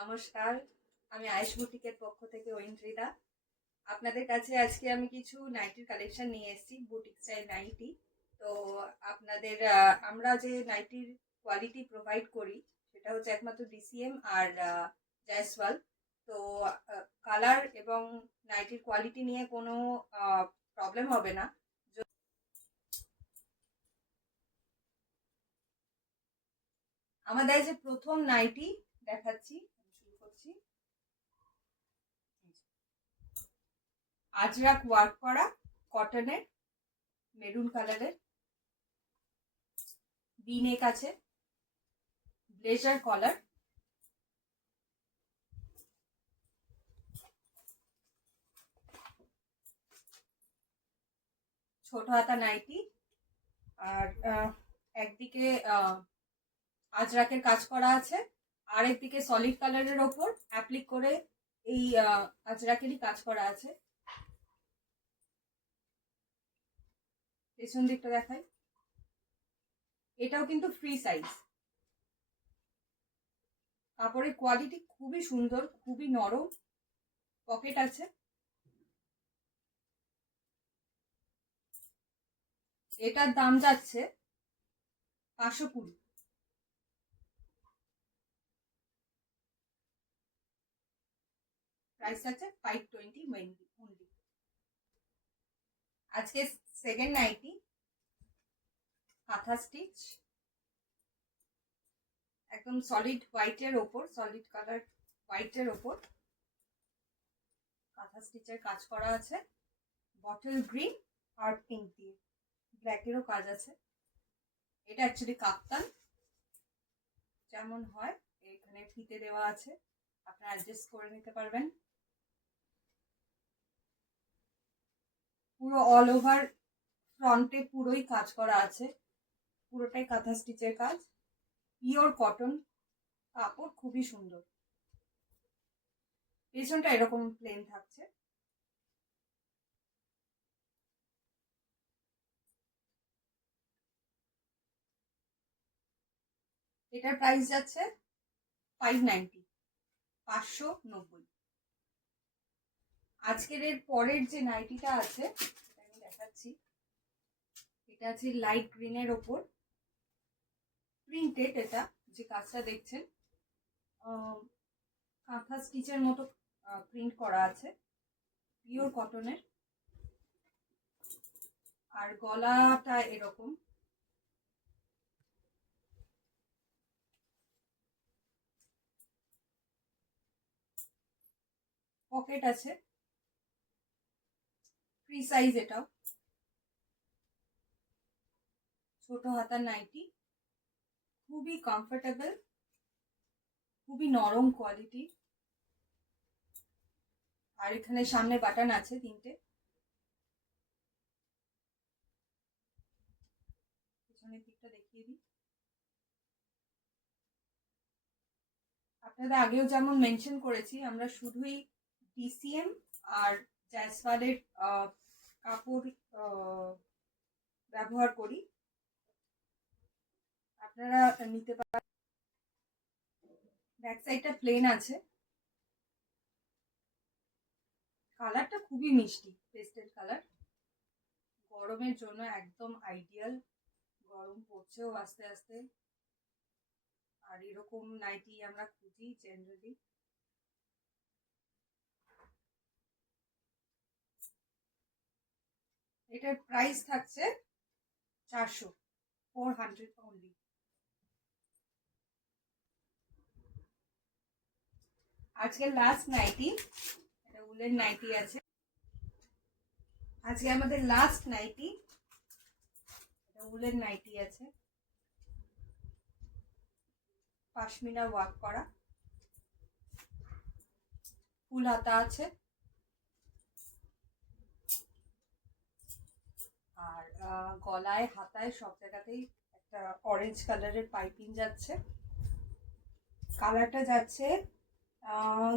নমস্কার, আমি আয়েশ বুটিকের পক্ষ থেকে ঐন্দ্রিতা। আপনাদের কাছে আজকে আমি কিছু নাইটির কালেকশন নিয়ে এসেছি, বুটিক স্টাইল নাইটি। তো আপনাদের আমরা যে নাইটির কোয়ালিটি প্রোভাইড করি সেটা হচ্ছে একমাত্র ডিসিএম আর জয়সওয়াল। তো কালার এবং নাইটির কোয়ালিটি নিয়ে কোনো প্রবলেম হবে না। আমাদের যে প্রথম নাইটি দেখাচ্ছি, শুরু করছি। আজরাক ওয়ার্ক করা কটনের, মেরুন কালারের, বি নেক আছে, ব্লেজার কলার, ছোট হাতা নাইটি। আর একদিকে আজরাকের কাজ করা আছে, আর একদিকে সলিড কালারের ওপর অ্যাপ্লিক করে এই আজরাকেরই কাজ করা আছে। পেছন দিকটা দেখাই, এটাও কিন্তু ফ্রি সাইজ। কাপড়ের কোয়ালিটি খুবই সুন্দর, খুবই নরম, পকেট আছে। এটার দাম যাচ্ছে 520। প্রাইস আছে 520 মেইনলি অনলি। আজকে সেকেন্ড নাইটি, কাঁথা স্টিচ, একদম সলিড হোয়াইটের ওপর, সলিড কালার হোয়াইটের ওপর কাঁথা স্টিচের কাজ করা আছে, বটল গ্রিন আর পিঙ্ক দিয়ে, ব্ল্যাকেরও কাজ আছে। এটা অ্যাকচুয়ালি কাপ্তান যেমন হয়, এখানে ফিতে দেওয়া আছে, আপনারা অ্যাডজাস্ট করে নিতে পারবেন। পুরো অল ওভার ফ্রন্টে পুরোই কাজ করা আছে, পুরোটাই কাঁথা স্টিচের কাজ, পিওর কটন কাপড়, খুবই সুন্দর। পেছনটা এরকম প্লেন থাকছে। এটার প্রাইস যাচ্ছে 590, 590। আজকের এর পরের যে নাইটিটা আছে আমি দেখাচ্ছি, এটা আছে লাইট গ্রিনের ওপর প্রিন্টেড। এটা যে কাজটা দেখছেন কাঁথা স্টিচের মতো প্রিন্ট করা আছে, পিওর কটনের। আর গলাটা এরকম, পকেট আছে, ফ্রি সাইজ। এটাও ছোট হাতার নাইটি, খুবই কমফোর্টেবল, খুবই নরম কোয়ালিটি। আর এখানে সামনে বাটন আছে 3টে। পেছনের দিকটা দেখিয়ে দিই। আপনাদের আগেও যেমন মেনশন করেছি, আমরা শুধুই ডিসিএম আর জয়সওয়ালের কাপড় ব্যবহার করি, আপনারা নিতে পারেন। ব্যাক সাইডটা প্লেন আছে। কালারটা খুবই মিষ্টি, পেস্টেল কালার, গরমের জন্য একদম আইডিয়াল। গরম পড়ছেও আস্তে আস্তে, আর এরকম নাইটি আমরা খুঁজি জেনারেলি। এটার প্রাইস থাকছে 400, 400 অনলি। আজকে লাস্ট নাইটি, এটা উলের নাইটি আছে। আজকে আমাদের লাস্ট নাইটি, এটা উলের নাইটি আছে, পাশমিনা ওয়ার্ক করা, ফুল হাতা আছে। আর গলায় হাতায় সব জায়গাতেই একটা অরেঞ্জ কালারের পাইপিং যাচ্ছে। কালারটা যাচ্ছে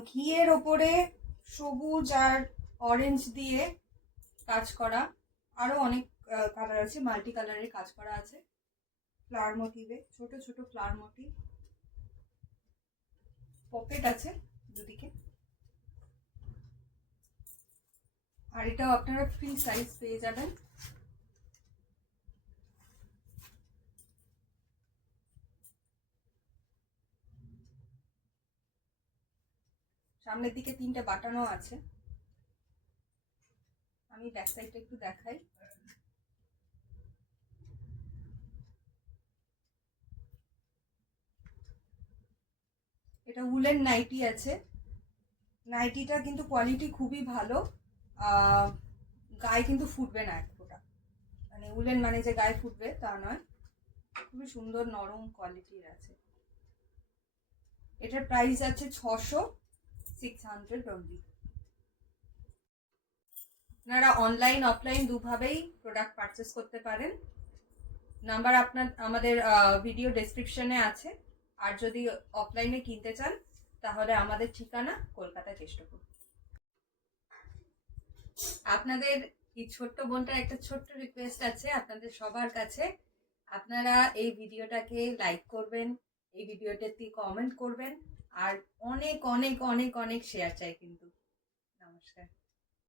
ঘিয়ের ওপরে সবুজ আর অরেঞ্জ দিয়ে কাজ করা। আরো অনেক কালার আছে, মাল্টি কালারের কাজ করা আছে, ফ্লাওয়ার মোটিভে, ছোট ছোট ফ্লাওয়ার মোটিভ। পকেট আছে দুদিকে, আর এটাও আপনারা ফ্রি সাইজ পেয়ে যাবেন। সামনের দিকে 3টে বাটনও আছে। আমি ব্যাক সাইডটা একটু দেখাই। এটা উলেন নাইটি আছে। নাইটিটা কিন্তু কোয়ালিটি খুবই ভালো, গায়ে কিন্তু ফুটবে না এক ফোঁটা, মানে উলেন মানে যে গায়ে ফুটবে তা নয়, খুবই সুন্দর নরম কোয়ালিটির আছে। এটার প্রাইস আছে 600 অনলি। আপনারা অনলাইন অফলাইন দুভাবেই প্রোডাক্ট পারচেস করতে পারেন। নাম্বার আমাদের ভিডিও ডেসক্রিপশনে আছে। আর যদি অফলাইনে কিনতে চান তাহলে আমাদের ঠিকানা কলকাতা কেষ্টপুর। আপনাদের এই ছোট্ট বোনটার একটা ছোট্ট রিকোয়েস্ট আছে আপনাদের সবার কাছে, আপনারা এই ভিডিওটাকে লাইক করবেন, এই ভিডিওটাতে কমেন্ট করবেন, আর অনেক অনেক অনেক অনেক শেয়ার চাই কিন্তু। নমস্কার।